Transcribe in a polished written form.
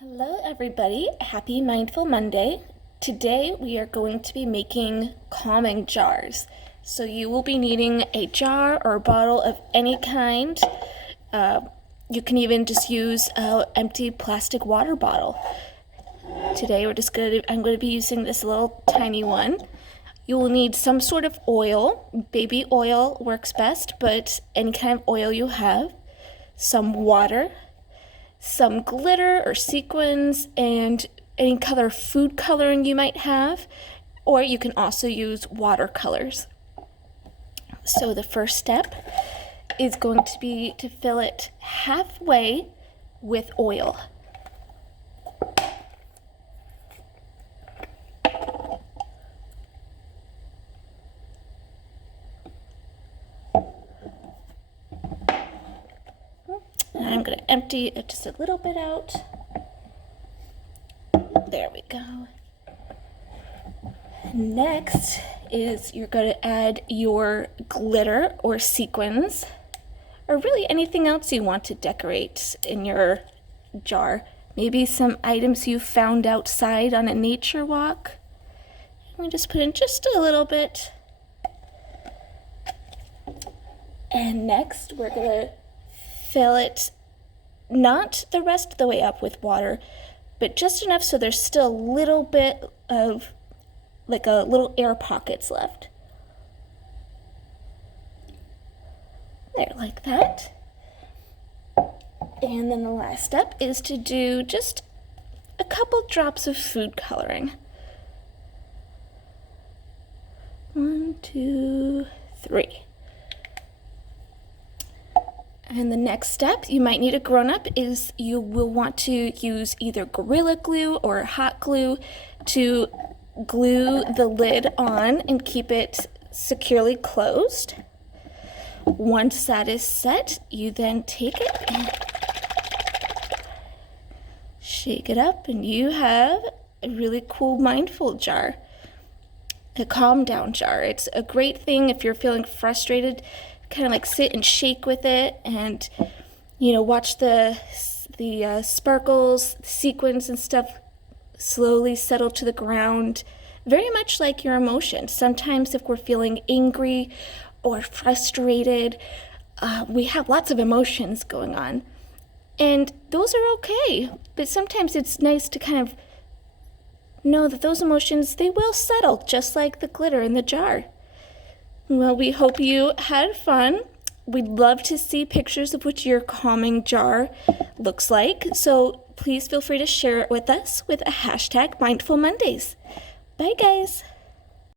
Hello everybody, happy Mindful Monday. Today we are going to be making calming jars. So you will be needing a jar or a bottle of any kind. You can even just use an empty plastic water bottle. Today I'm going to be using this little tiny one. You will need some sort of oil. Baby oil works best, but any kind of oil you have. Some water, some glitter or sequins, and any color food coloring you might have, or you can also use watercolors. So the first step is going to be to fill it halfway with oil. I'm going to empty it just a little bit out. There we go. Next is you're going to add your glitter or sequins, or really anything else you want to decorate in your jar. Maybe some items you found outside on a nature walk. We just put in just a little bit. And next we're going to fill it not the rest of the way up with water, but just enough so there's still a little bit of like a little air pockets left. There, like that. And then the last step is to do just a couple drops of food coloring. 1, 2, 3. And the next step, you might need a grown-up, is you will want to use either Gorilla Glue or hot glue to glue the lid on and keep it securely closed. Once that is set, you then take it and shake it up, and you have a really cool mindful jar, a calm down jar. It's a great thing if you're feeling frustrated. Kind of like sit and shake with it, and watch the sparkles, sequins and stuff slowly settle to the ground, very much like your emotions. Sometimes if we're feeling angry or frustrated, we have lots of emotions going on, and those are okay, but sometimes it's nice to kind of know that those emotions, they will settle just like the glitter in the jar. Well, we hope you had fun. We'd love to see pictures of what your calming jar looks like. So please feel free to share it with us with a hashtag Mindful Mondays. Bye, guys.